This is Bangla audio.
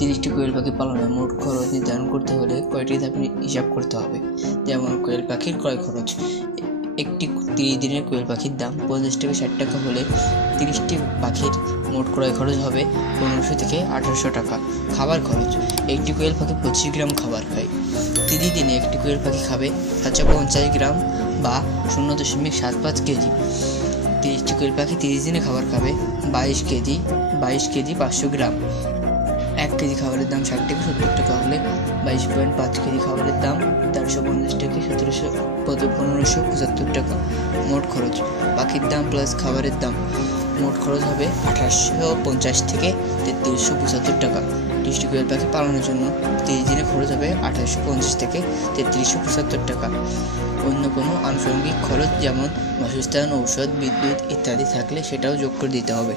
30টি কোয়েল পাখি পালনে মোট খরচ নির্ধারণ করতে হলে কয়টি ধাপে হিসাব করতে হবে। যেমন কোয়েল পাখির ক্রয় খরচ। একটি 30 দিনের কোয়েল পাখির দাম 50 থেকে 60 টাকা হলে 30টি পাখির মোট ক্রয় খরচ হবে 1500 থেকে 1800 টাকা। খাবার খরচ। একটি কোয়েল পাখি 25 গ্রাম খাবার খায়। 30 দিনে একটি কোয়েল পাখি খাবে 750 গ্রাম বা 0.75 কেজি। 30টি কোয়েল পাখি 30 দিনে খাবার খাবে 22 কেজি 500 গ্রাম। 1 কেজি খাবারের দাম 60 থেকে 70 টাকা হলে 22.5 কেজি খাবারের দাম 450 থেকে 1575 টাকা। মোট খরচ পাখির দাম প্লাস খাবারের দাম মোট খরচ হবে 1850 থেকে 3375 টাকা। 30টি কোয়েল পাখি পালনের জন্য 30 দিনে খরচ হবে 1850 থেকে 3375 টাকা। অন্য কোনো আনুষঙ্গিক খরচ যেমন বাসস্থান, ঔষধ, বিদ্যুৎ ইত্যাদি থাকলে সেটাও যোগ করে দিতে হবে।